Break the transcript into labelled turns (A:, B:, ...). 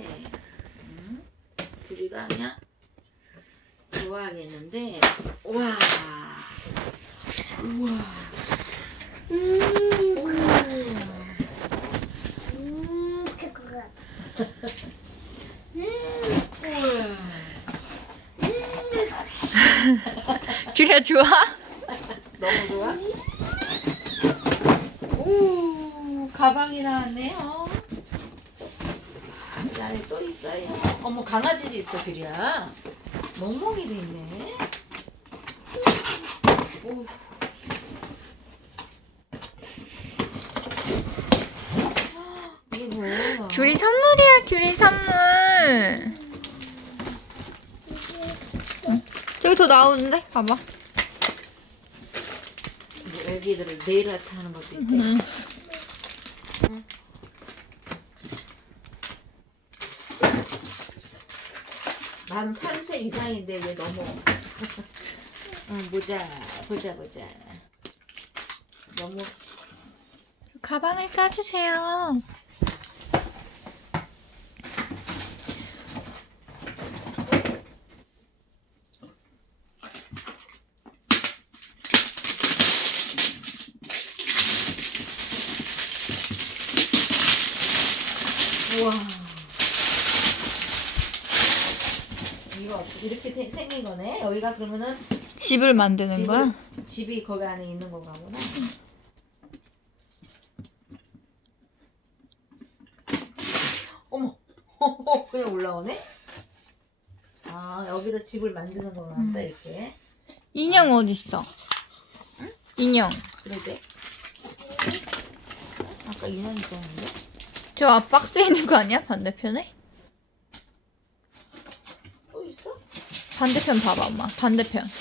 A: 음, 둘이가 그냥 좋아하겠는데 와 우와
B: 음,
A: 우와
B: 음, 그거. 음,
A: 우와
C: 귤이야 좋아?
A: 너무 좋아? 오 가방이 나왔네요 이 안에 또 있어요. 어머 강아지도 있어 귤이야. 멍멍이 도 있네. 오. 이게 뭐야?
C: 귤이 선물이야 귤이 선물. 저기 더 나오는데? 봐봐.
A: 이제 애기들을 네일 아트 하는 것도 있대.
C: 음.
A: 난 3세 이상인데 이게 너무 응, 보자 보자 보자. 너무
C: 가방을 까주세요.
A: 우와 이렇게 생- 생긴 거네 여기가 그러면은
C: 집을 만드는 거야?
A: 집이 거기 안에 있는 건가 보나 어머 그냥 올라오네 아 여기다 집을 만드는 건가 보다
C: 음.
A: 이렇게
C: 인형 어딨어? 인형
A: 그러게 아까 인형 있었는데
C: 저 앞 박스에 있는 거 아니야? 반대편에?
A: 또 있어?
C: 반대편 봐봐 엄마. 반대편